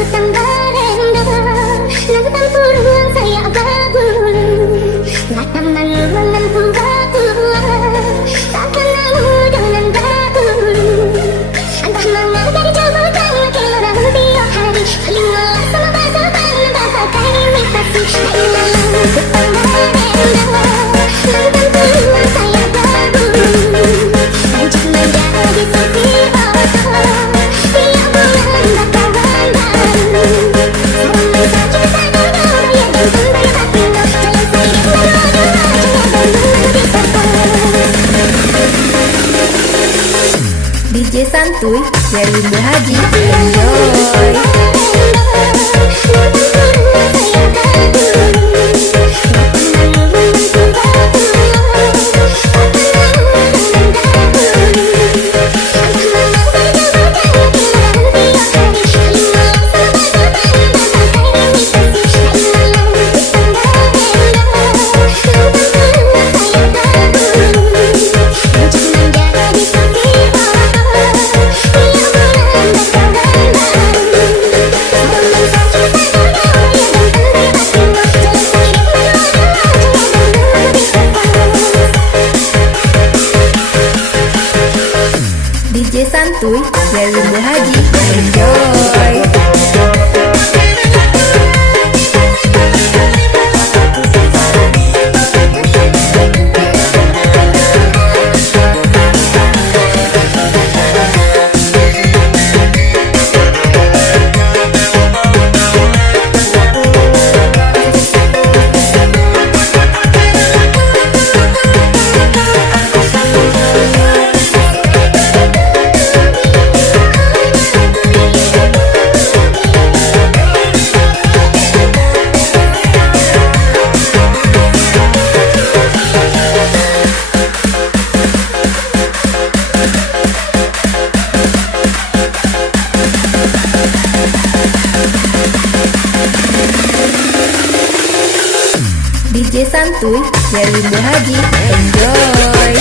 ku tambah rendah, nantang puruan saya babulu, ngata maluan ku batua, takkan mudah nan babulu. Entah mana dari jauh dan kelana tiap hari, paling malas sama bahasa pandang bahasa imitasi. Ku tambah rendah, nantang puruan saya babulu, lanjut menjadi sepi otot. DJ Santuy dari Bunda Haji, enjoy. DJ Santuy dari Bunda Haji, enjoy. DJ Santuy dari Bunda Haji, enjoy.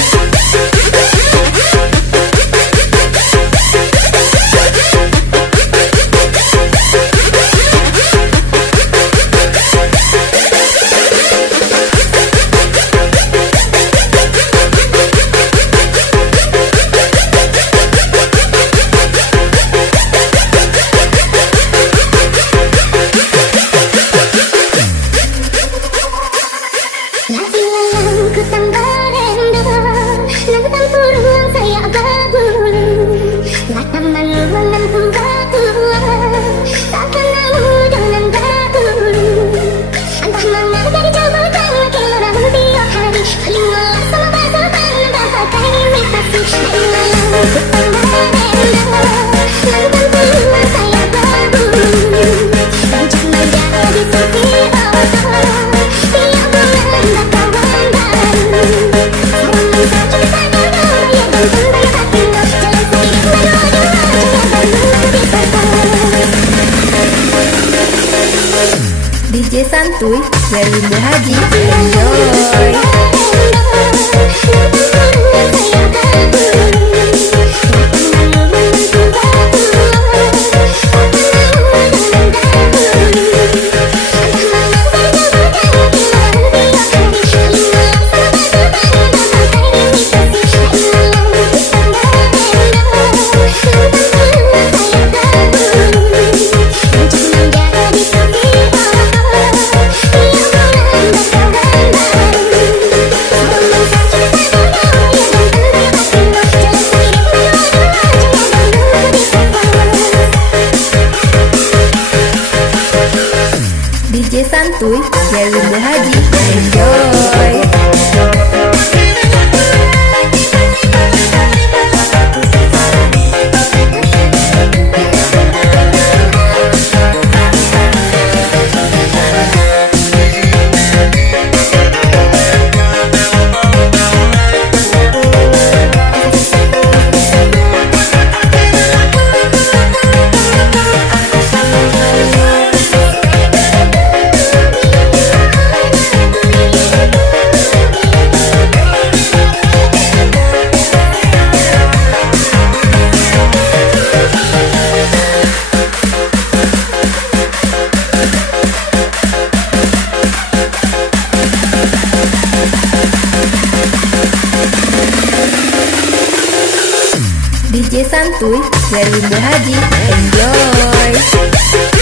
Ku tambah rendah, nantang puruan saya babulu, ngata maluan ku batua, takkan mudah nan babulu. Entah mana dari jauh dan kelana tiap hari, paling malas sama bahasa pandang bahasa imitasi. Ku tambah rendah, nantang puruan saya babulu, lanjut menjadi sepi otot. DJ Santuy dari Bunda Haji, enjoy. DJ Santuy dari Bunda Haji, enjoy. DJ Santuy dari Bunda Haji. Enjoy.